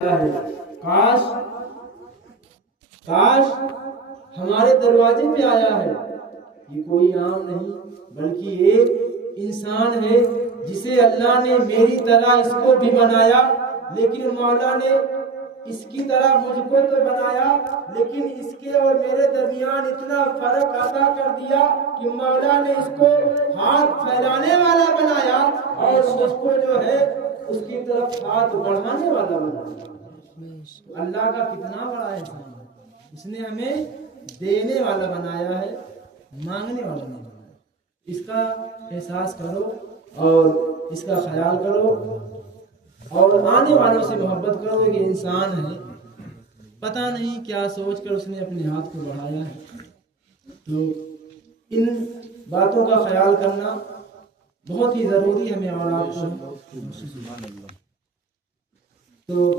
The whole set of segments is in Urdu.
ہے کاش کاش ہمارے دروازے پہ آیا ہے. یہ کوئی عام نہیں بلکہ ایک انسان ہے جسے اللہ نے میری طرح اس کو بھی بنایا، لیکن مولا نے اس کی طرح مجھ کو تو بنایا لیکن اس کے اور میرے درمیان اتنا فرق عطا کر دیا کہ مولا نے اس کو ہاتھ پھیلانے والا بنایا اور مجھ کو جو ہے اس کی طرف ہاتھ بڑھانے والا بنایا. اللہ کا کتنا بڑا احسان ہے. اس نے ہمیں دینے والا بنایا ہے، مانگنے والا نہیں بنایا. اس کا احساس کرو اور اس کا خیال کرو اور آنے والوں سے محبت کرو. کہ انسان ہے، پتہ نہیں کیا سوچ کر اس نے اپنے ہاتھ کو بڑھایا ہے. تو ان باتوں کا خیال کرنا بہت ہی ضروری ہمیں اور آپ کو. تو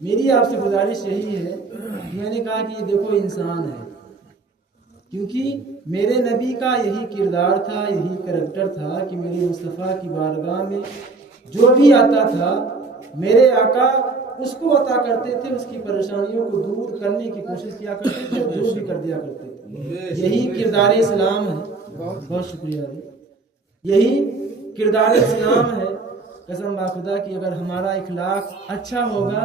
میری آپ سے گزارش یہی ہے، میں نے کہا کہ یہ دیکھو انسان ہے، کیونکہ میرے نبی کا یہی کردار تھا، یہی کریکٹر تھا کہ میرے مصطفیٰ کی بارگاہ میں جو بھی آتا تھا میرے آقا اس کو عطا کرتے تھے، اس کی پریشانیوں کو دور کرنے کی کوشش کیا کرتے تھے، دور بھی کر دیا کرتے تھے. یہی کردار اسلام ہے. بہت شکریہ. یہی کردار اسلام ہے. قسم خدا کی اگر ہمارا اخلاق اچھا ہوگا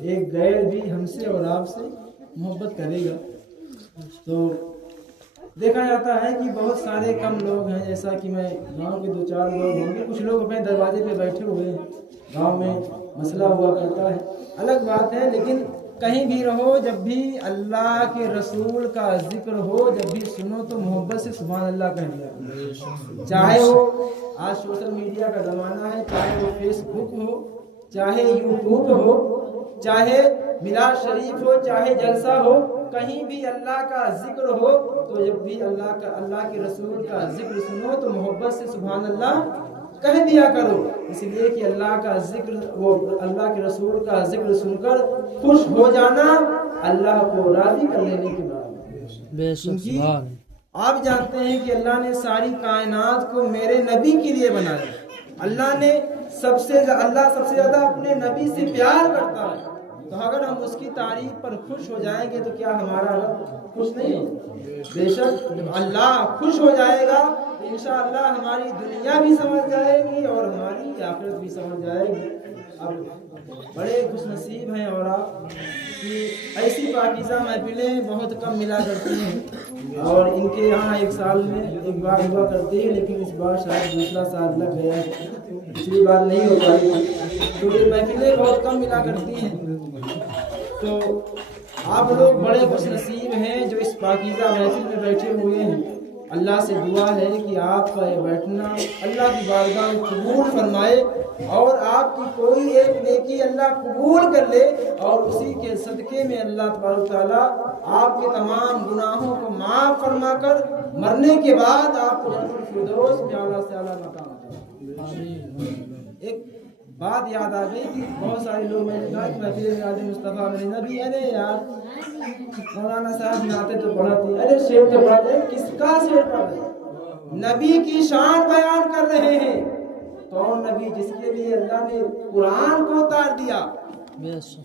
ایک غیر بھی ہم سے اور آپ سے محبت کرے گا. تو دیکھا جاتا ہے کہ بہت سارے کم لوگ ہیں، جیسا کہ میں گاؤں کے 2-4 لوگ ہوں گے، کچھ لوگ اپنے دروازے پہ بیٹھے ہوئے ہیں، گاؤں میں مسئلہ ہوا کرتا ہے، الگ بات ہے. لیکن کہیں بھی رہو، جب بھی اللہ کے رسول کا ذکر ہو، جب بھی سنو تو محبت سے سبحان اللہ کہہ دیا. چاہے وہ آج سوشل میڈیا کا زمانہ ہے، چاہے وہ فیس بک ہو، چاہے یوٹیوب ہو، چاہے میلاد شریف ہو، چاہے جلسہ ہو، کہیں بھی اللہ کا ذکر ہو تو جب بھی اللہ کے رسول کا ذکر سنو تو محبت سے سبحان اللہ کہہ دیا کرو. اس لیے کہ اللہ کا ذکر، وہ اللہ کے رسول کا ذکر سن کر خوش ہو جانا اللہ کو راضی کر لینے کے بعد. آپ جانتے ہیں کہ اللہ نے ساری کائنات کو میرے نبی کے لیے بنایا. اللہ سب سے زیادہ اپنے نبی سے پیار کرتا ہے. تو اگر ہم اس کی تعریف پر خوش ہو جائیں گے تو کیا ہمارا رب خوش نہیں ہو؟ بے شک اللہ خوش ہو جائے گا تو انشاءاللہ ہماری دنیا بھی سمجھ جائے گی اور ہماری آخرت بھی سمجھ جائے گی. اب بڑے خوش نصیب ہیں اور آپ کہ ایسی پاکیزہ محفلیں بہت کم ملا کرتی ہیں اور ان کے یہاں ایک سال میں ایک بار ہوا کرتی ہے، لیکن اس بار شاید دوسرا سال لگ گیا ہے، پچھلی بار نہیں ہو پائی. تو یہ محفلیں بہت کم ملا کرتی ہیں. تو آپ لوگ بڑے خوش نصیب ہیں جو اس پاکیزہ محفل میں بیٹھے ہوئے ہیں. اللہ سے دعا ہے کہ آپ کا یہ بیٹھنا اللہ کی بارگاہ میں قبول فرمائے اور آپ کی کوئی ایک نیکی اللہ قبول کر لے اور اسی کے صدقے میں اللہ تبارک و تعالیٰ آپ کے تمام گناہوں کو معاف فرما کر مرنے کے بعد آپ کو جنت الفردوس میں اعلیٰ سے اعلیٰ مقام دے. ایک بات یاد آ گئی کہ بہت سارے لوگ میں نے کہا کہ محفل میلاد مصطفیٰ میرے نبی، ارے یار مولانا صاحب نعتیں تو پڑھاتے ہیں، ارے شعر تو پڑھتے ہیں. کس کا شعر پڑھ رہے ہیں؟ نبی کی شان بیان کر رہے ہیں. کون نبی؟ جس کے لیے اللہ نے قرآن کو اتار دیا.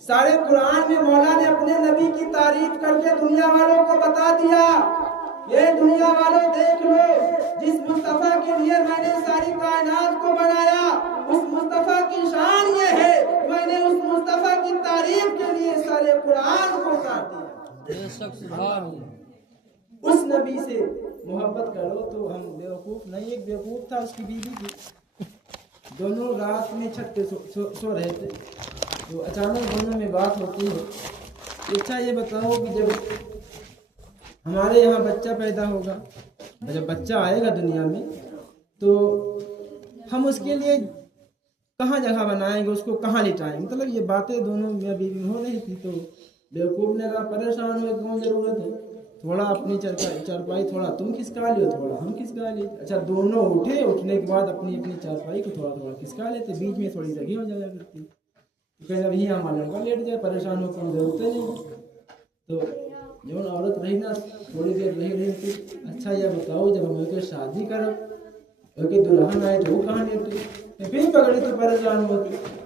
سارے قرآن میں مولا نے اپنے نبی کی تعریف کر کے دنیا والوں کو بتا دیا، یہ دنیا والوں دیکھ لو، جس مصطفیٰ کے لیے میں نے ساری کائنات کو بنایا اس مصطفیٰ کی شان یہ ہے، میں نے اس مصطفیٰ کی تعریف کے لیے سارے قرآن کو اتار دیا. اس نبی سے محبت کرو. تو ہم بیوقوف نہیں، ایک بیوقوف تھا، اس کی بیوی تھی، دونوں رات میں چھت پہ سو رہے تھے. تو اچانک دونوں میں بات ہوتی ہے. اچھا یہ بتاؤ کہ جب ہمارے یہاں بچہ پیدا ہوگا، جب بچہ آئے گا دنیا میں تو ہم اس کے لیے کہاں جگہ بنائیں گے، اس کو کہاں لٹائیں گے؟ مطلب یہ باتیں دونوں میاں بیوی میں ہو رہی تھی. تو بیوقوف نے کہا پریشان ہوئے کیوں ضرورت ہے، تھوڑا اپنی چارپائی تھوڑا تم کھسکا لیو، تھوڑا ہم کھسکا لیے. اچھا دونوں اٹھے، اٹھنے کے بعد اپنی چارپائی کو تھوڑا تھوڑا کھسکا لیتے، بیچ میں تھوڑی جگہ ہو جایا کرتی. تو کہیں اب یہاں ہمارا لڑکا لیٹ جائے، پریشان ہو کر ضرورت نہیں. تو جب عورت رہی نا تھوڑی دیر رہی تھی. اچھا یہ بتاؤ جب ہم شادی کرو دلہن آئے تو وہ کہاں لیٹے، پھر پکڑی تو پریشان ہوتی.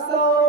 100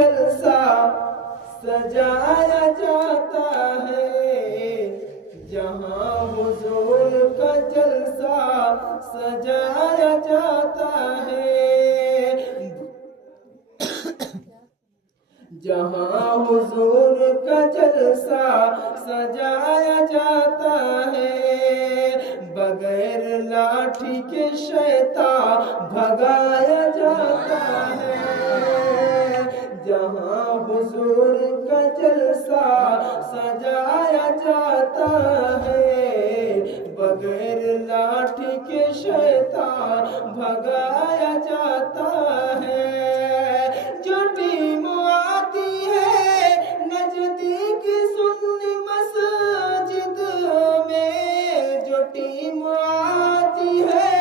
جلسہ سجایا جاتا ہے، جہاں حضور کا جلسہ سجایا جاتا ہے، جہاں حضور کا جلسہ سجایا جاتا ہے، بغیر لاٹھی کے شیطان بھگایا جاتا ہے، جہاں حضور کا جلسہ سجایا جاتا ہے، بغیر لاٹھی کے شیطان بھگایا جاتا ہے، جو ٹیم آتی ہے نزدیک سنی مسجد میں، جو ٹیم آتی ہے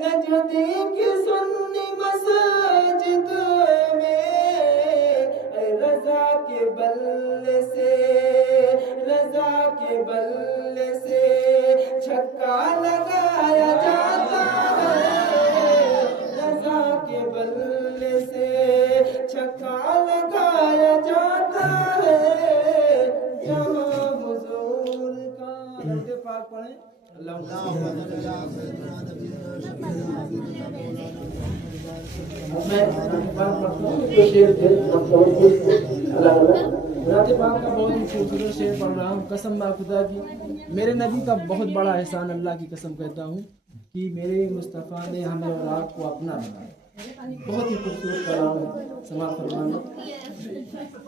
نزدیک سنی مسجد میں، رضا کے بلے سے، رضا کے بلے سے چھکا لگایا جاتا ہے، رضا کے بلے سے چھکا لگایا جاتا ہے، جہاں حضور کا درود پاک پڑھیں۔ میں نعت پاک کا بہت ہی خوبصورت شعر پڑھ رہا ہوں، قسم با خدا کی میرے نبی کا بہت بڑا احسان، اللہ کی قسم کہتا ہوں کہ میرے مصطفیٰ نے ہمیں اور آپ کو اپنا بنایا، بہت ہی خوبصورت کلام ہے، سماعت فرمانا۔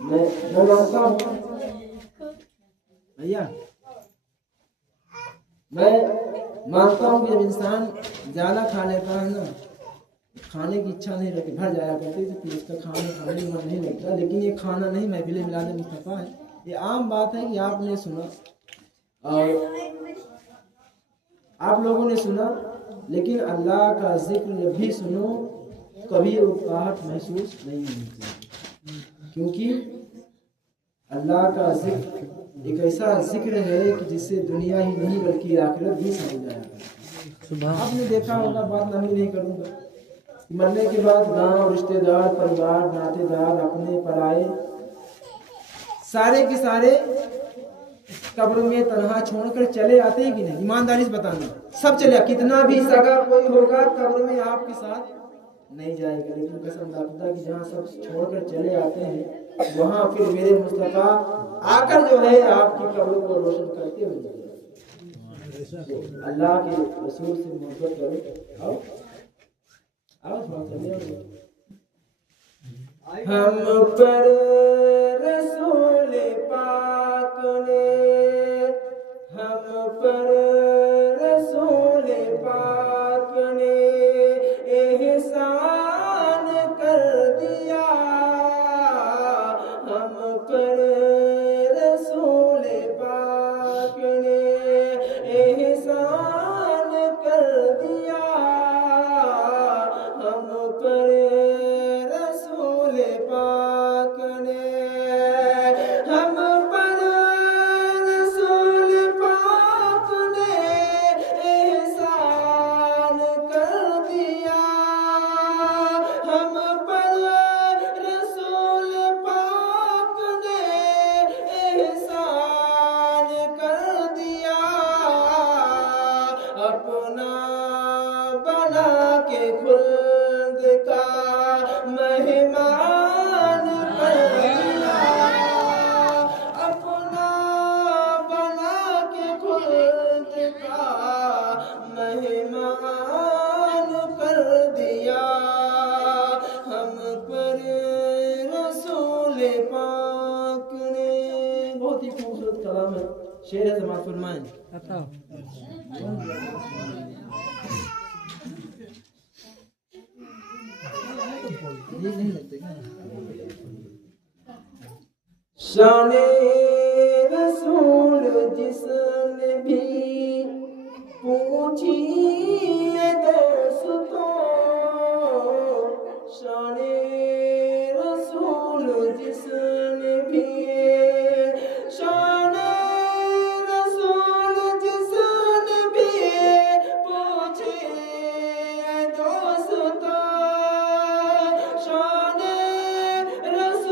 میں مانتا ہوں بھیا، میں مانتا ہوں کہ جب انسان زیادہ کھا لیتا ہے نا، کھانے کی اچھا نہیں رہتی، بھر جایا کرتی تو پھر اس کا کھانے میں من نہیں لگتا، لیکن یہ کھانا نہیں، محفل میلاد مصطفیٰ ہے، یہ عام بات ہے کہ آپ نے سنا اور آپ لوگوں نے سنا، لیکن اللہ کا ذکر جب بھی سنو کبھی اکتاہٹ محسوس نہیں ہونی چاہیے، کیونکہ اللہ کا ذکر ایک ایسا ذکر ہے کہ جس سے دنیا ہی نہیں بلکہ آخرت بھی سمجھ جایا کرتی ہے۔ آپ نے دیکھا ہوگا، بات لمبی نہیں کروں گا، مرنے کے بعد گاؤں، رشتے دار، پریوار، ناطے دار، اپنے پرائے، سارے کے سارے قبر میں تنہا چھوڑ کر چلے آتے ہیں کہ نہیں؟ ایمانداری سے بتانا، سب چلے، کتنا بھی سگا کوئی ہوگا قبر میں آپ کے ساتھ نہیں جائے گا، لیکن قسم خدا کی جہاں سب چھوڑ کر چلے آتے ہیں وہاں پھر میرے مصطفیٰ آ کر جو ہے آپ کی قبر کو روشن کرتے ہوئے، اللہ کے رسول سے محبت کرو۔ ہم پر رسول پاک نے، ہم پر رسول پاک نے احسان کر دیا، ہم پر رسول پاک نے احسان کر دیا، ہم پر رسول پاک نے، ہم پر رسول پاک نے احسان کر دیا، ہم پر رسول پاک نے احسان کر دیا، اپنا بنا کے خلد کا مہمان کر دیا، اپنا بنا کے خلد کا مہمان کر دیا، ہم پر رسول پاک نے۔ بہت ہی خوبصورت کلام ہے، شعر ہے، سماعت فرمائیں۔ شان رسول جس نے بھی پوچھی ہے دوستوں، شان رسول جس نے بھی، شان رسول جس نے بھی پوچھی ہے دوستوں، شان رسول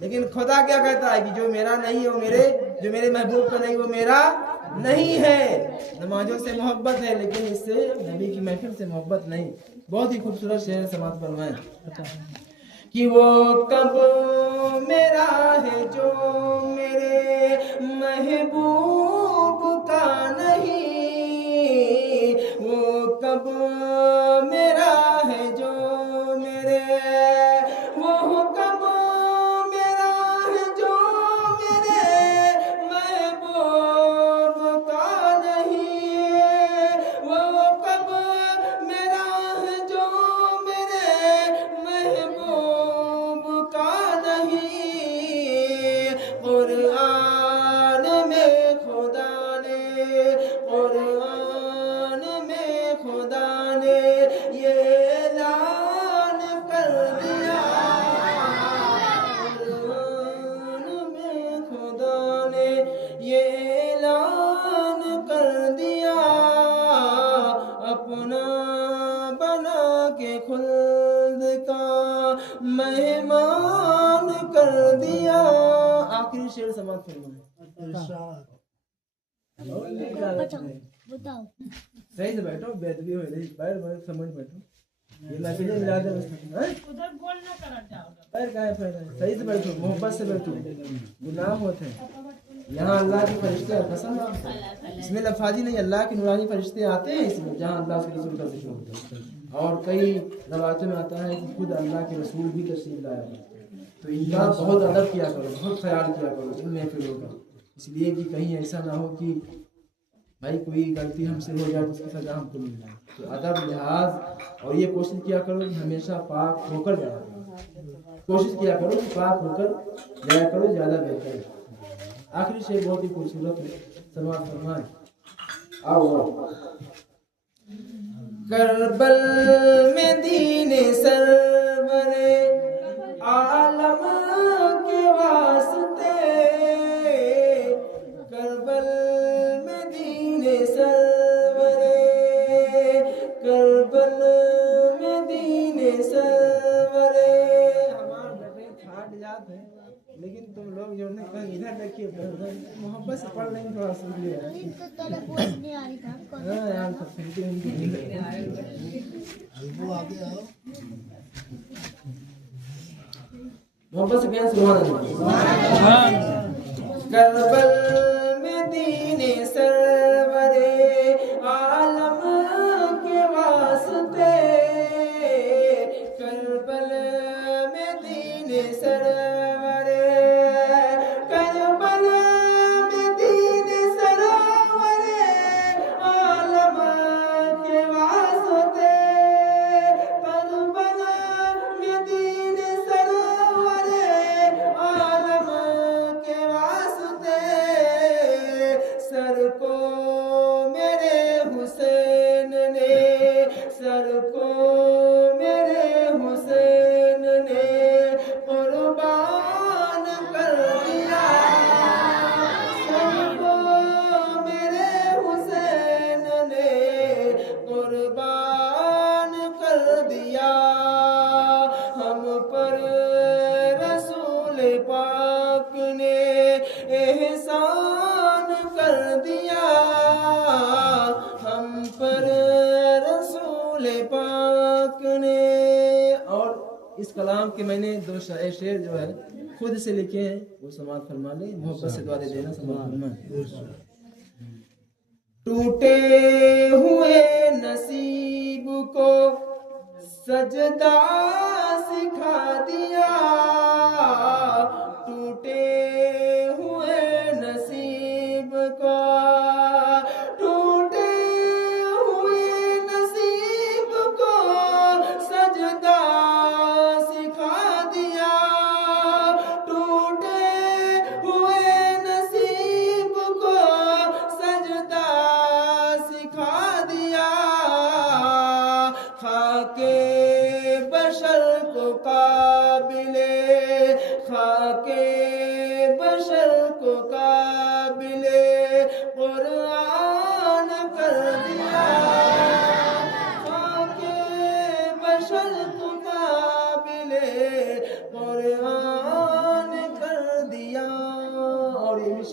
لیکن خدا کیا کہتا ہے کہ جو میرا نہیں ہے وہ جو میرے محبوب کا نہیں وہ میرا نہیں ہے. نمازوں سے محبت ہے لیکن اس سے نبی کی محفل سے محبت نہیں. بہت ہی خوبصورت شعر سماعت فرمائیں کہ وہ کب میرا ہے جو میرے محبوب کا نہیں, وہ کب میرا ہے جو میرے, وہ کب میرا ہے جو میرے محبوب کا نہیں, وہ کب میرا ہے جو میرے محبوب کا نہیں. قرآن میں خدا نے, قرآن میں خدا نے یہ اعلان کر دیا, قرآن میں خدا نے یہ اعلان کر دیا, اپنا بنا کے خلد کا مہمان کر دیا. آخری شعر سماعت فرمائیں. صحیح سے بیٹھو, بے ادبی ہو رہی, بیٹھ سمجھ بیٹھو, یہ محفلیں ملا دے صحیح سے بیٹھو, محبت سے بیٹھو, گناہ ہوتے ہیں. یہاں اللہ کے فرشتے قسم اس میں لفاظی نہیں, اللہ کے نورانی فرشتے آتے ہیں اس میں جہاں اللہ کے رسول کا ذکر ہوتا ہے. اور کئی روایتوں میں آتا ہے کہ خود اللہ کے رسول بھی تشریف لایا ہے. تو ان کا بہت ادب کیا کرو, بہت خیال کیا کرو ان محفلوں کا, اس لیے کہ کہیں ایسا نہ ہو کہ بھائی کوئی غلطی ہم سے ہو جائے تو اس کی سزا ہم کو مل جائے. تو ادب لحاظ اور یہ کوشش کیا کرو کہ ہمیشہ پاک ہو کر جایا کرو, کوشش کیا کرو کہ پاک ہو کر جایا کرو, زیادہ بہتر ہے. آخری شعر بہت ہی خوبصورت ہے, سماعت فرمائیں. آؤ کربل میں دین سرور عالم کے واسطے, کربل میں دین سرور, کربل میں دین سرور. ہمارے بیٹے پھاٹ جاتے ہیں لیکن تم لوگ جو نے کہا ادھر رکھیے, محبت سے پڑھ لیں گے تھوڑا سن لیا. محبت سے کہیں سبحان اللہ. کربل میں دین سرور عالم کے واسطے, کربل میں دین سرور, کربل میں دین سرور عالم کے واسطے, کربل میں دین سرور عالم کے واسطے. سر کو میرے حسین نے, سر کو میرے حسین نے قربان کر دیا, سر کو میرے حسین نے قربان کر دیا. ہم پر رسول پاک نے احسان کر دیا, ہم پر رسول پاک نے. اور اس کلام کے میں نے دو شعر جو ہے خود سے لکھے ہیں, وہ سماعت فرما لیں, محبت سے دعا دے دینا, سماعت فرمائیں. ٹوٹے ہوئے نصیب کو سجدہ سکھا دیا, ٹوٹے ہوئے نصیب کو, ٹوٹے ہوئے نصیب کو سجدہ سکھا دیا, ٹوٹے ہوئے نصیب کو سجدہ سکھا دیا. خاک بشر کو قابل, خاک بشر کو قابل قرآن کر دیا, خاک بشر کو قابل قرآن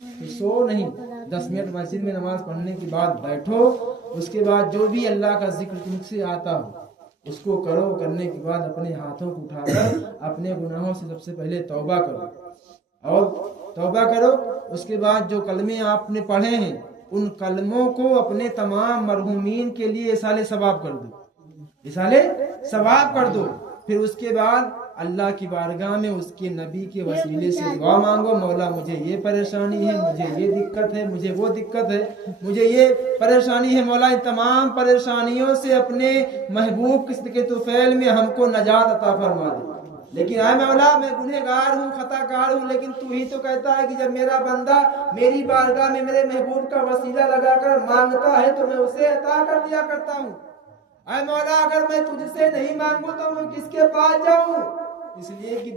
تو سو نہیں، 10 منٹ مسجد میں نماز پڑھنے کے بعد بیٹھو، اس کے بعد جو بھی اللہ کا ذکر تم سے آتا ہو اس کو کرو، کرنے کے بعد اپنے ہاتھوں کو اٹھا کر اپنے گناہوں سے سب سے پہلے توبہ کرو، اور توبہ کرو، اس کے بعد جو کلمے آپ نے پڑھے ہیں ان کلموں کو اپنے تمام مرحومین کے لیے ایصال ثواب کر دو، ایصال ثواب کر دو۔ پھر اس کے بعد اللہ کی بارگاہ میں اس کے نبی کے وسیلے سے دعا مانگو، مولا مجھے یہ پریشانی ہے، مجھے یہ دقت ہے، مجھے وہ دقت ہے، مجھے یہ پریشانی ہے، مولا ان تمام پریشانیوں سے اپنے محبوب قسط کے طفیل میں ہم کو نجات عطا فرما دے۔ لیکن اے مولا میں گنہگار ہوں، خطا کار ہوں، لیکن تو ہی تو کہتا ہے کہ جب میرا بندہ میری بارگاہ میں میرے محبوب کا وسیلہ لگا کر مانگتا ہے تو میں اسے عطا کر دیا کرتا ہوں۔ اے مولا اگر میں تجھ سے نہیں مانگوں تو میں کس کے پاس جاؤں؟ اس لیے کہ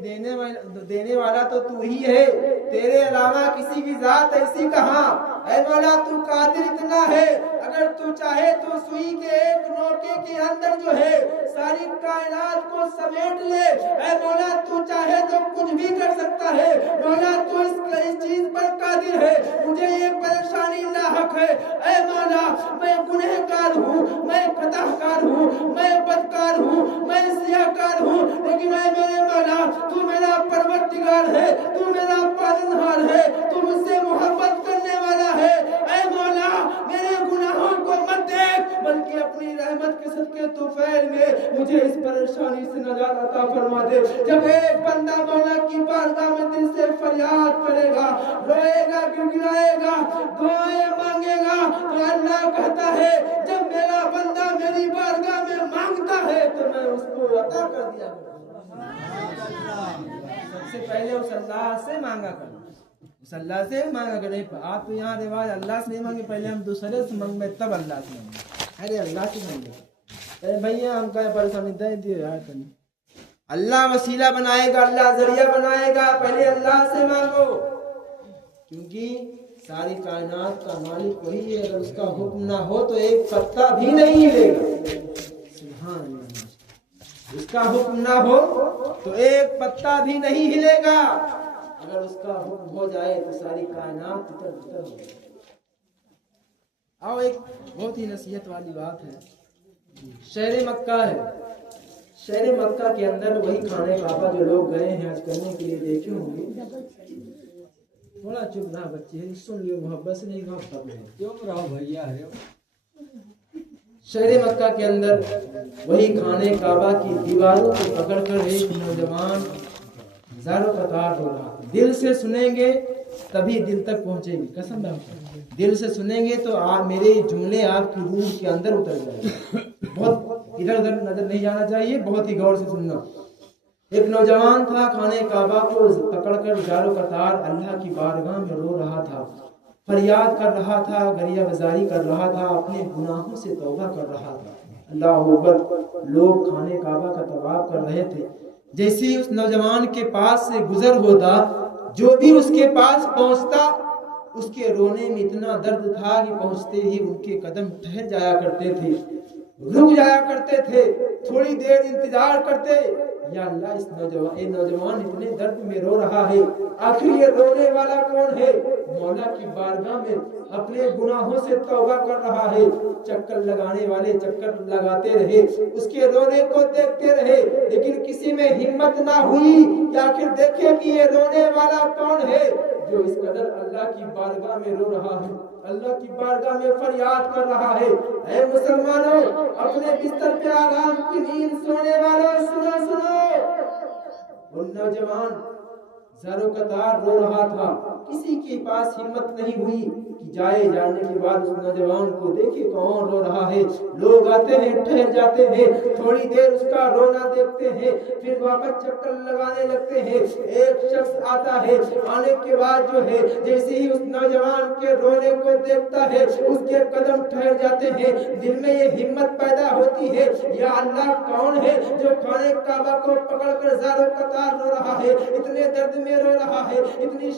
دینے والا تو تو ہی ہے، تیرے علاوہ کسی کی ذات ایسی کہاں؟ اے مولا تو قادر اتنا ہے، اگر تو چاہے تو سوئی کے ایک نوکے کے اندر جو ہے ساری کائنات کو سمیٹ لے۔ اے مولا تو چاہے تو کچھ بھی کر سکتا ہے، مولا تو اس چیز پر قادر ہے۔ مجھے یہ پریشانی لاحق ہے، اے مولا میں گنہگار ہوں، میں خطا کار ہوں، میں بدکار ہوں، میں سیاہکار ہوں، لیکن اے میرے مولا تو میرا پروردگار ہے، تو میرا پالنہار ہے، تو مجھ سے محبت کرنے والا ہے۔ اے مولا میرے گناہوں کو مت دیکھ، بلکہ اپنی رحمت کے صدقے طفیل میں مجھے اس پریشانی سے نجات عطا فرما دے۔ جب ایک بندہ مولا کی بارگاہ میں دل سے فریاد کرے گا، روئے گا، گڑگڑائے گا، دعائیں مانگے گا، تو اللہ کہتا ہے جب میرا بندہ میری بارگاہ میں مانگتا ہے تو میں اس کو عطا کر دیا کروں۔ سب سے پہلے اس اللہ سے مانگا کریں، اس اللہ سے مانگا کریں۔ آپ تو یہاں رواج اللہ سے نہیں مانگے، پہلے ہم دوسرے سے مانگے تب اللہ سے مانگے۔ ارے اللہ سے مانگے، اے بھیا ہم کہیں پریشانی دے دیے یار، اللہ وسیلہ بنائے گا، اللہ ذریعہ بنائے گا، پہلے اللہ سے مانگو، کیونکہ ساری کائنات کا مالک وہی ہے، اگر اس کا حکم نہ ہو تو ایک پتا بھی نہیں ہلے گا۔ سبحان اللہ، اس کا حکم نہ ہو تو ایک پتا بھی نہیں ہلے گا، اگر اس کا حکم ہو جائے تو ساری کائنات تتر بتر ہو جائے۔ آؤ ایک بہت ہی نصیحت والی بات ہے، شہر مکہ ہے، شہر مکہ کے اندر وہی خانہ کعبہ جو لوگ گئے ہیں حج کرنے کے لیے دیکھے ہوں گے، تھوڑا چپ رہا بچے سن لیو، محبت سے نہیں چپ رہو بھیا۔ شہر مکہ کے اندر وہی خانہ کعبہ کی دیواروں کو پکڑ کر ایک نوجوان زاروں قطار ہو رہا، دل سے سنیں گے تبھی دل تک پہنچے گی، قسم ہے، دل سے سنیں گے تو میرے جملے آپ کی روح کے اندر اتر جائیں، بہت ادھر ادھر نظر نہیں جانا چاہیے، بہت ہی غور سے سننا۔ ایک نوجوان تھا، خانہ کعبہ کو پکڑ کر زاروں قطار اللہ کی بارگاہ میں رو رہا تھا، فریاد کر رہا تھا، گریہ گزاری کر رہا تھا، اپنے گناہوں سے توبہ کر رہا تھا۔ اللہ اکبر، لوگ خانہ کعبہ کا طواف کر رہے تھے، جیسے ہی اس نوجوان کے پاس سے گزر ہوتا، جو بھی اس کے پاس پہنچتا اس کے رونے میں اتنا درد تھا کہ پہنچتے ہی ان کے قدم ٹھہر جایا کرتے تھے، رک جایا کرتے تھے، تھوڑی دیر انتظار کرتے، یا اللہ اس نوجوان اتنے درد میں رو رہا ہے، آخر یہ رونے والا کون ہے؟ مولا کی بارگاہ میں اپنے گناہوں سے توبہ کر رہا ہے۔ چکر لگانے والے چکر لگاتے رہے، اس کے رونے کو دیکھتے رہے، لیکن کسی میں ہمت نہ ہوئی کہ آخر دیکھے کہ یہ رونے والا کون ہے جو اس قدر اللہ کی بارگاہ میں رو رہا ہے، اللہ کی بارگاہ میں فریاد کر رہا ہے۔ اے مسلمانوں، اپنے بستر پہ آرام کی نیند سونے والوں سنو سنو، وہ نوجوان زاروں قطار رو رہا تھا، کسی کے پاس ہمت نہیں ہوئی کہ جانے کے بعد اس نوجوان کو دیکھے کون رو رہا ہے، لوگ آتے ہیں، ٹھہر جاتے ہیں، تھوڑی دیر اس کا رونا دیکھتے ہیں، پھر واپس چکر لگانے لگتے ہیں۔ ایک شخص آتا ہے، آنے کے بعد جو ہے جیسے ہی اس نوجوان کے رونے کو دیکھتا ہے اس کے قدم ٹھہر جاتے ہیں، دل میں یہ ہمت پیدا ہوتی ہے، یا اللہ کون ہے جو خانہ کعبہ کو پکڑ کر زاروں قطار رو رہا ہے، اتنے درد میں رو رہا ہے، اتنی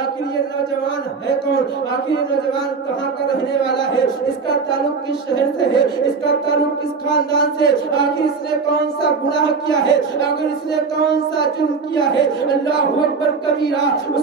آخر یہ نوجوان ہے کون, آخر یہ نوجوان کہاں کا رہنے والا ہے, اس کا تعلق کس شہر سے ہے, اس کا تعلق کس خاندان سے, آخر اس نے کون سا گناہ کیا ہے, آخر اس نے کون سا جرم کیا ہے. اللہ اکبر کبیرہ. اس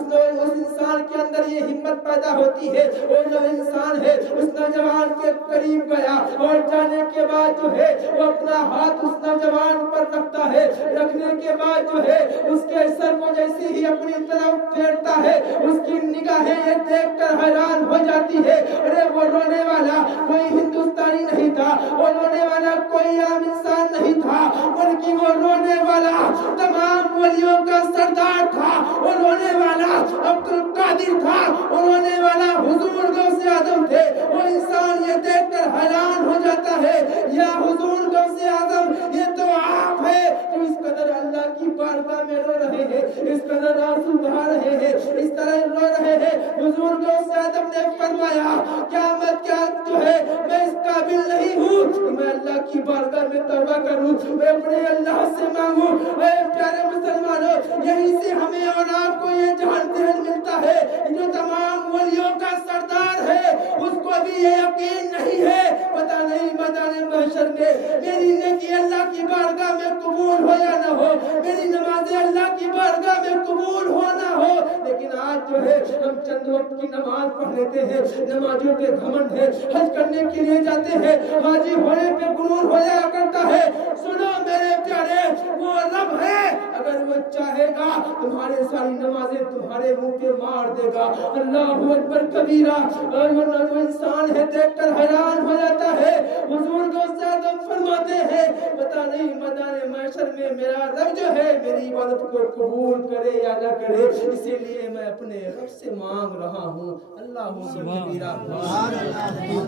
انسان کے اندر یہ ہمت پیدا ہوتی ہے, وہ جو انسان ہے اس نوجوان کے قریب گیا اور جانے کے بعد جو ہے وہ اپنا ہاتھ اس نوجوان پر رکھتا ہے, رکھنے کے بعد جو ہے اس کے سر کو جیسے ہی اپنی طرف پھیرتا ہے, اس کی نگاہیں یہ دیکھ کر حیران ہو جاتی ہے. ارے وہ رونے والا کوئی ہندوستانی نہیں تھا, وہ رونے والا کوئی عام انسان نہیں تھا, بلکہ وہ رونے والا تمام ولیوں کا سردار تھا, وہ رونے والا عبد القادر تھا, وہ رونے والا حضور غوث اعظم تھے. وہ انسان یہ دیکھ کر حیران ہو جاتا ہے, یا حضور غوث اعظم یہ تو آپ ہے جو اس قدر اللہ کی بارگاہ میں رو رہے ہیں, اس قدر آنسو بہا رہے ہیں, اس طرح رو رہے ہیں. حضور غوث اعظم نے فرمایا قیامت کیا جو ہے میں اس قابل نہیں ہوں کہ میں اللہ کی بارگاہ میں توبہ کروں, میں اپنے اللہ سے مانگوں. اے پیارے مسلمانوں, یہیں سے ہمیں اور آپ کو یہ جہان دہن ملتا ہے, جو تمام ولیوں کا سردار ہے اس کو بھی یہ یقین نہیں ہے, پتہ نہیں میدان محشر میں میری نیکی اللہ کی بارگاہ میں قبول ہو یا نہ ہو, میری نمازیں اللہ کی بارگاہ میں قبول ہو نہ ہو. لیکن آج جو ہے ہم چند وقت کی نماز پڑھ لیتے ہیں, نمازوں پہ گھمنڈ ہے, حج کرنے کے لیے جاتے ہیں, حاجی ہونے پہ غرور ہو جایا کرتا ہے. سنو میرے پیارے, وہ رب ہے اگر وہ چاہے گا تمہارے ساری نمازیں تمہارے منہ پہ مار دے گا. اللہ اکبر کبیرہ. اور وہ انسان ہے دیکھ کر حیران ہو جاتا ہے. حضور غوث اعظم فرماتے ہیں پتہ نہیں میدان محشر میں میرا رب جو ہے میری عبادت کو قبول کرے یا نہ کرے, اسی لیے میں اپنے رب سے مانگ رہا ہوں. اللہ اکبر کبیرہ.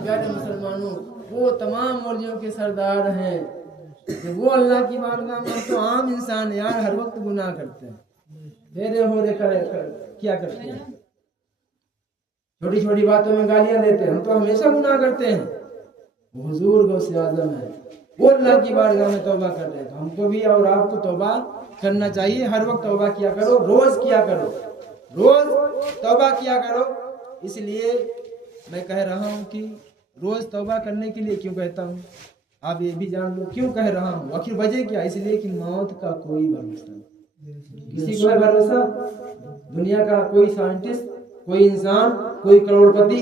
پیارے مسلمانوں, وہ تمام ولیوں کے سردار ہیں کہ وہ اللہ کی بارگاہ میں, تو عام انسان یار ہر وقت گناہ کرتے ہیں, میرے ہو رہے کیا کرتے ہیں, چھوٹی چھوٹی باتوں میں گالیاں دیتے ہیں, ہم تو ہمیشہ گناہ کرتے ہیں. وہ حضور غوث اعظم ہے, وہ اللہ کی بارگاہ میں توبہ کر رہے ہیں, تو ہم کو بھی اور آپ کو توبہ کرنا چاہیے. ہر وقت توبہ کیا کرو, روز کیا کرو, روز توبہ کیا کرو. اس لیے میں کہہ رہا ہوں کہ روز توبہ کرنے کے لیے کیوں کہتا ہوں, آپ یہ بھی جان لو کیوں کہہ رہا ہوں. آخر وجہ کیا, اس لیے کہ موت کا کوئی بھروسہ نہیں. کسی کو ہے بھروسہ؟ دنیا کا کوئی سائنٹسٹ, کوئی انسان, کوئی کروڑپتی,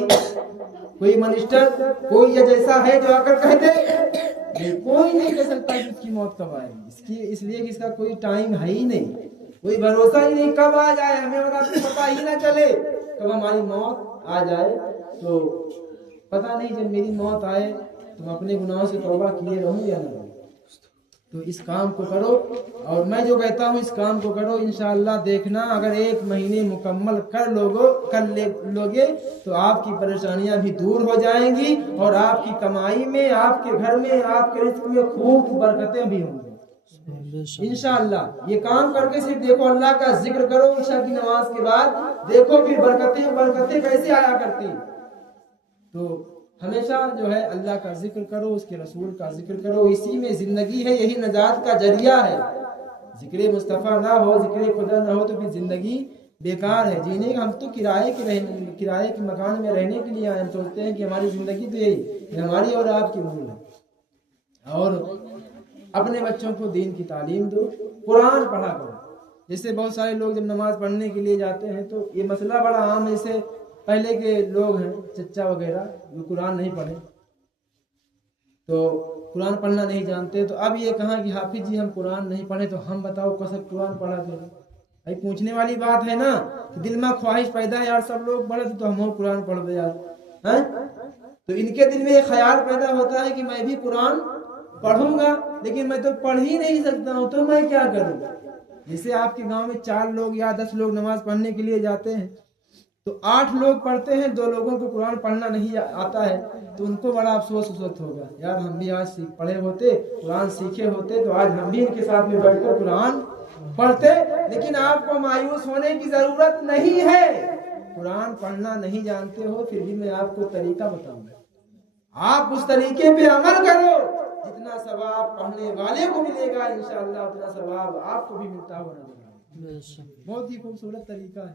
کوئی منسٹر, کوئی یہ جیسا ہے جو آ کر کہہ دے, کوئی نہیں کہہ سکتا کہ اس کی موت کب آئے گی. اس لیے کہ اس کا کوئی ٹائم ہے ہی نہیں, کوئی بھروسہ ہی نہیں کب آ جائے, ہمیں اور آپ کو پتہ ہی نہ چلے کب ہماری موت آ جائے. تو پتہ نہیں جب میری موت آئے تو میں اپنے گناہوں سے توبہ کیے رہوں یا نہ رہوں. تو اس کام کو کرو, اور میں جو کہتا ہوں اس کام کو کرو. انشاءاللہ دیکھنا اگر 1 مہینے مکمل کر لوگے تو آپ کی پریشانیاں بھی دور ہو جائیں گی, اور آپ کی کمائی میں, آپ کے گھر میں, آپ کے رزق میں خوب برکتیں بھی ہوں گی انشاءاللہ. یہ کام کر کے صرف دیکھو, اللہ کا ذکر کرو عشاء کی نماز کے بعد, دیکھو پھر برکتیں کیسے آیا کرتی. تو ہمیشہ جو ہے اللہ کا ذکر کرو, اس کے رسول کا ذکر کرو, اسی میں زندگی ہے, یہی نجات کا ذریعہ ہے. ذکر مصطفیٰ نہ ہو, ذکر خدا نہ ہو تو پھر زندگی بیکار ہے. جینے کا ہم تو کرائے کے مکان میں رہنے کے لیے ہم سوچتے ہیں کہ ہماری زندگی تو یہی ہماری اور آپ کی مول ہے. اور اپنے بچوں کو دین کی تعلیم دو, قرآن پڑھا کرو. جیسے بہت سارے لوگ جب نماز پڑھنے کے لیے جاتے ہیں تو یہ مسئلہ بڑا عام ہے. جیسے پہلے کے لوگ ہیں چچا وغیرہ جو قرآن نہیں پڑھے, تو قرآن پڑھنا نہیں جانتے, تو اب یہ کہاں کہ حافظ جی ہم قرآن نہیں پڑھے تو ہم بتاؤ کیسے قرآن پڑھا کریں. بھائی پوچھنے والی بات ہے نا, کہ دل میں خواہش پیدا ہے یار سب لوگ پڑھے تو ہم قرآن پڑھ دے یار. تو ان کے دل میں یہ خیال پیدا ہوتا ہے کہ میں بھی قرآن پڑھوں گا, لیکن میں تو پڑھ ہی نہیں سکتا ہوں, تو میں کیا کروں. جیسے آپ کے گاؤں میں 4 لوگ یا 10 لوگ نماز پڑھنے کے لیے جاتے ہیں, تو 8 لوگ پڑھتے ہیں, 2 لوگوں کو قرآن پڑھنا نہیں آتا ہے, تو ان کو بڑا افسوس ہوگا, یار ہم بھی آج پڑھے ہوتے, قرآن سیکھے ہوتے تو آج ہم بھی ان کے ساتھ میں بیٹھ کر قرآن پڑھتے. لیکن آپ کو مایوس ہونے کی ضرورت نہیں ہے. قرآن پڑھنا نہیں جانتے ہو, پھر بھی میں آپ کو طریقہ بتاؤں گا, آپ اس طریقے پہ عمل کرو, جتنا ثواب پڑھنے والے کو ملے گا انشاءاللہ اتنا ثواب آپ کو بھی ملتا ہوگا. بہت ہی خوبصورت طریقہ ہے.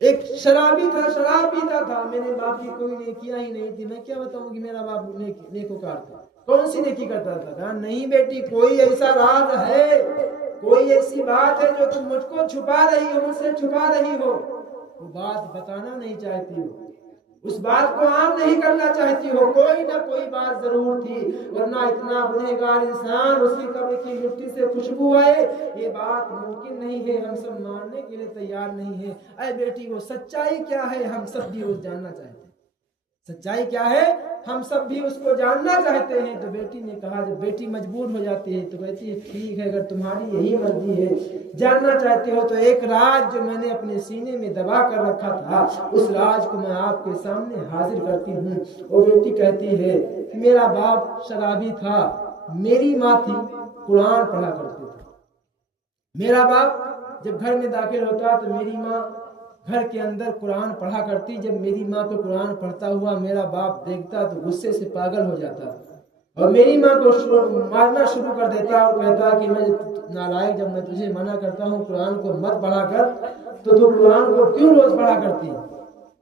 ایک شرابی تھا، شراب پیتا تھا، میرے باپ کی کوئی نیکیاں ہی نہیں تھی، میں کیا بتاؤں کہ میرا باپ نیکوکار تھا، کون سی نیکی کرتا تھا؟ کہا نہیں بیٹی، کوئی ایسا راز ہے، کوئی ایسی بات ہے جو تم مجھ کو چھپا رہی ہو، مجھ سے چھپا رہی ہو، وہ بات بتانا نہیں چاہتی ہو، اس بات کو عام نہیں کرنا چاہتی ہو، کوئی نہ کوئی بات ضرور تھی، ورنہ اتنا گنہگار انسان اس کی قبر کی مٹی سے خوشبو آئے، یہ بات ممکن نہیں ہے، ہم سب ماننے کے لیے تیار نہیں ہے۔ اے بیٹی، وہ سچائی کیا ہے ہم سب بھی وہ جاننا چاہتے ہیں، سچائی کیا ہے ہم سب بھی اس کو جاننا چاہتے ہیں۔ تو بیٹی نے کہا، جب بیٹی مجبور ہو جاتی ہے تو کہتی ہے ٹھیک ہے، اگر تمہاری یہی مرضی ہے، جاننا چاہتے ہو تو ایک راز جو میں نے اپنے سینے میں دبا کر رکھا تھا، اس راز کو میں آپ کے سامنے حاضر کرتی ہوں۔ وہ بیٹی کہتی ہے کہ میرا باپ شرابی تھا، میری ماں تھی قرآن پڑھا کرتی تھی، میرا باپ جب گھر میں داخل ہوتا تو میری ماں گھر کے اندر قرآن پڑھا کرتی، جب میری ماں کو قرآن پڑھتا ہوا میرا باپ دیکھتا تو غصے سے پاگل ہو جاتا اور میری ماں کو مارنا شروع کر دیتا اور کہتا کہ میں نالائق، جب میں تجھے منع کرتا ہوں قرآن کو مت پڑھا کر تو تو قرآن کو کیوں روز پڑھا کرتی ہے؟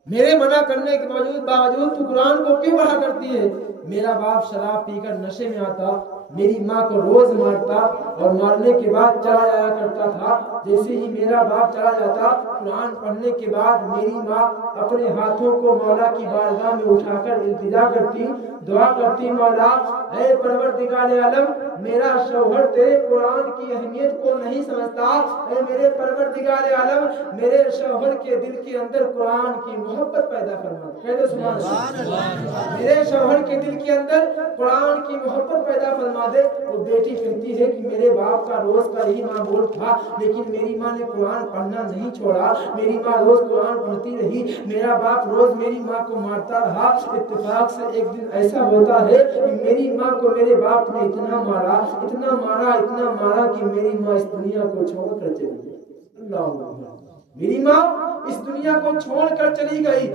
میرے منع کرنے کے باوجود تو قرآن کو کیوں پڑھا کرتی ہے؟ میرا باپ شراب پی کر نشے میں آتا، میری ماں کو روز مارتا اور مارنے کے بعد چلا جایا کرتا تھا۔ جیسے ہی میرا باپ چلا جاتا، قرآن پڑھنے کے بعد میری ماں اپنے ہاتھوں کو مولا کی بارگاہ میں اٹھا کر التجا کرتی، دعا کرتی، مولا اے پروردگار عالم، میرا شوہر تیرے قرآن کی اہمیت کو نہیں سمجھتا، اے میرے پروردگار عالم، میرے شوہر کے دل کے اندر قرآن کی محبت پیدا فرما دے۔ کہہ دو سبحان اللہ۔ میرے شوہر کے دل کے اندر قرآن کی محبت پیدا فرما دے۔ وہ بیٹی کہتی ہے کہ میرے باپ کا روز کا یہی معمول تھا، لیکن میری ماں نے قرآن پڑھنا نہیں چھوڑا، میری ماں روز قرآن پڑھتی رہی، میرا باپ روز میری ماں کو مارتا رہا۔ اتفاق سے ایک دن ایسا ہوتا ہے کہ میری ماں کو میرے باپ نے اتنا مارا، اتنا مارا، اتنا مارا کہ میری ماں اس دنیا کو چھوڑ کر چلی گئی۔ اللہ اکبر۔ میری ماں اس دنیا کو چھوڑ کر چلی گئی۔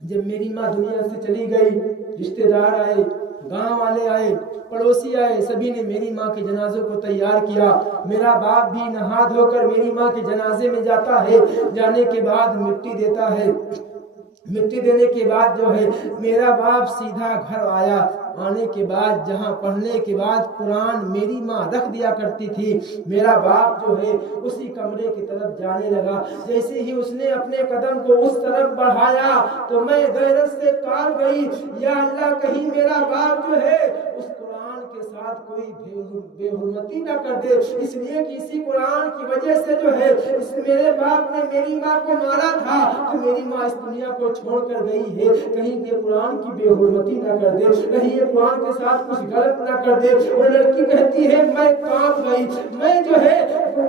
جب میری ماں دنیا سے چلی گئی، رشتہ دار آئے، گاؤں والے آئے، پڑوسی آئے، سبھی نے میری ماں کے جنازے کو تیار کیا۔ میرا باپ بھی نہا دھو کر میری ماں کے جنازے میں جاتا ہے، جانے کے بعد مٹی دیتا ہے، مٹی دینے کے بعد جو ہے میرا باپ سیدھا گھر آیا، آنے کے بعد جہاں پڑھنے کے بعد قرآن میری ماں رکھ دیا کرتی تھی، میرا باپ جو ہے اسی کمرے کی طرف جانے لگا۔ جیسے ہی اس نے اپنے قدم کو اس طرف بڑھایا تو میں غیرت سے کانپ گئی، یا اللہ کہیں میرا باپ جو ہے اس قرآن کے ساتھ کوئی بے حرمتی نہ کر دے، اس لیے کہ اسی قرآن کی وجہ سے جو ہے اس میرے باپ نے میری ماں کو مارا تھا، تو میری ماں اس دنیا کو چھوڑ کر گئی ہے، کہیں یہ قرآن کی بے حرمتی نہ کر دے، کہیں یہ قرآن کے ساتھ کچھ غلط نہ کر دے۔ وہ لڑکی کہتی ہے میں کانپ گئی، میں جو ہے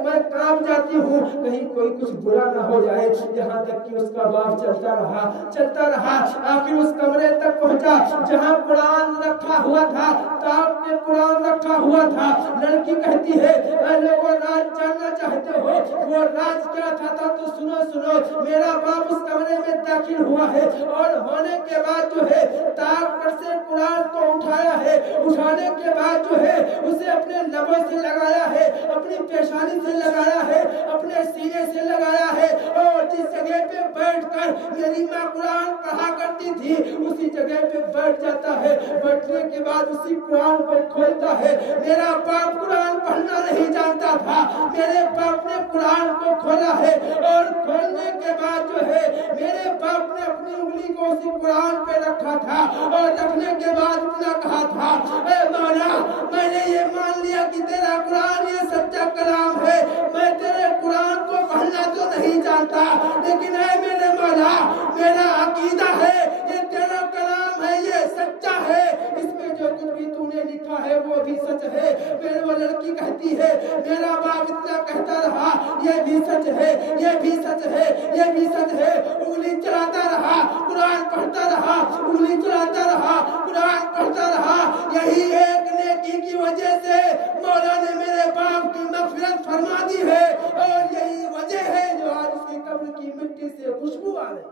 میں کانپ جاتی ہوں، کہیں کوئی کچھ برا نہ ہو جائے، یہاں تک کہ اس کا باپ چلتا رہا، آخر اس کمرے تک پہنچا جہاں قرآن رکھا ہوا تھا، تاپ میں قرآن رکھا ہوا تھا۔ لڑکی کہتی ہے اے لوگوں، راز جاننا چاہتے ہو؟ وہ راز کیا تھا تو سنو، میرا باپ اس کمرے میں داخل ہوا ہے اور ہونے کے بعد جو ہے تاپ پر سے قرآن کو اٹھایا ہے، اٹھانے کے بعد جو ہے اسے اپنے لبوں سے لگایا ہے، اپنی پیشانی سے لگایا ہے، اپنے سینے سے لگایا ہے، اور جس جگہ پہ بیٹھ کر میری ماں قرآن پڑھا کرتی تھی اسی جگہ پہ بیٹھ جاتا ہے، بیٹھنے کے بعد اسی قرآن کو کھولتا ہے۔ میرا باپ قرآن پڑھنا نہیں جانتا تھا، میرے باپ نے قرآن کو کھولا ہے، اور کھولنے کے بعد جو ہے میرے باپ نے اپنی انگلی کو اسی قرآن پہ رکھا تھا، اور رکھنے کے بعد اتنا کہا تھا اے مولا، میں نے یہ مان لیا کہ تیرا قرآن یہ سچا کلام ہے، میں تیرے قرآن کو پڑھنا تو نہیں جانتا، لیکن اے میرے مولا، میرا عقیدہ ہے یہ تیرا کلام ہے، یہ سچا ہے، اس میں جو کچھ بھی تو نے لکھا ہے وہ بھی سچ ہے۔ پھر وہ لڑکی کہتی ہے میرا باپ اتنا کہتا رہا یہ بھی سچ ہے، یہ بھی سچ ہے، یہ بھی سچ ہے، انگلی چلاتا رہا، قرآن پڑھتا رہا، انگلی چلاتا رہا، قرآن پڑھتا رہا۔ یہی ایک نیکی کی وجہ سے مولا نے میرے باپ کی مغفرت فرما دی ہے، اور یہی وجہ ہے جو آج اس کی قبر کی مٹی سے خوشبو آ رہی ہے۔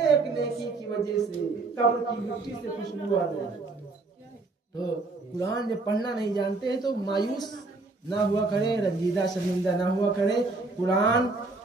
ایک نیکی کی وجہ سے قبر کی مٹی سے خوشبو آ رہی ہے۔ تو قرآن جب پڑھنا نہیں جانتے ہیں تو مایوس نہ ہوا کرے، رنجیدہ شرمندہ نہ ہوا کرے۔ قرآن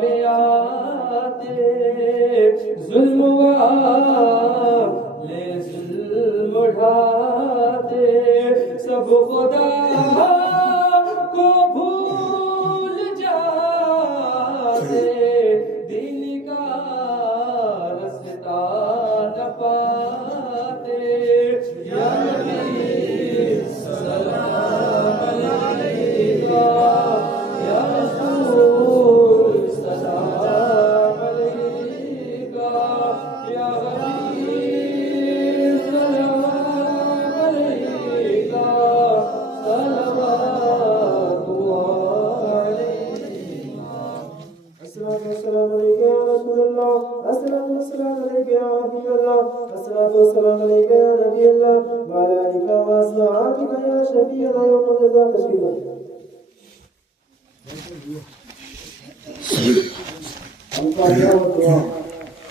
میں آتے ظلم والے ظلم اٹھاتے سب خدا کو بھول جاتے دین کا رستہ نہ پاتے یا نبی سلام علیکہ یا رسول سلام علیکہ یا حبیب سلام علیکہ صلوات اللہ علیکہ الصلاة والسلام عليك يا رسول الله الصلاة والسلام عليك يا حبيب الله الصلاة والسلام عليك يا نبي الله وعلى آلك وأصحابك يا شفيع يوم الجزاء تشريفا.